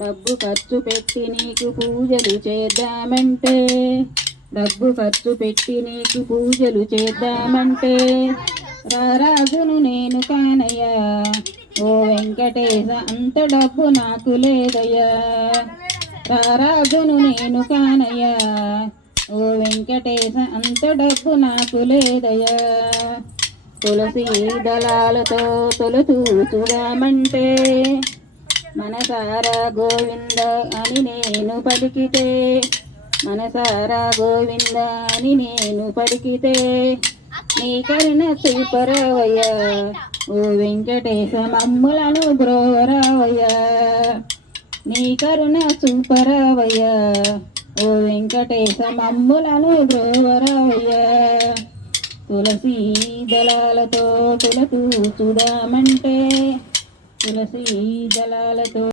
డబ్బు ఖర్చు పెట్టి నీకు పూజలు చేద్దామంటే, డబ్బు ఖర్చు పెట్టి నీకు పూజలు చేద్దామంటే, రారాజును నేను కానయ్యా ఓ వెంకటేశ, అంత డబ్బు నాకు లేదయ్యా. రారాజును నేను కానయ్యా ఓ వెంకటేశ, అంత డబ్బు నాకు లేదయ్యా. తులసి దళాలతో తొలుతూచుదామంటే, మనసారా గోవింద అని నేను పలికితే, మనసారా గోవింద అని నేను పలికితే, నీ కరుణ చూపరావయ్యా ఓ వెంకటేశ, మమ్ములను బ్రోవరావయ్యా. నీ కరుణ చూపరావయ్యా ఓ వెంకటేశ, మమ్ములను బ్రోవరావయ్యా. తులసి దళాలతో తులతూచుదామంటే, తులసి దళాలతో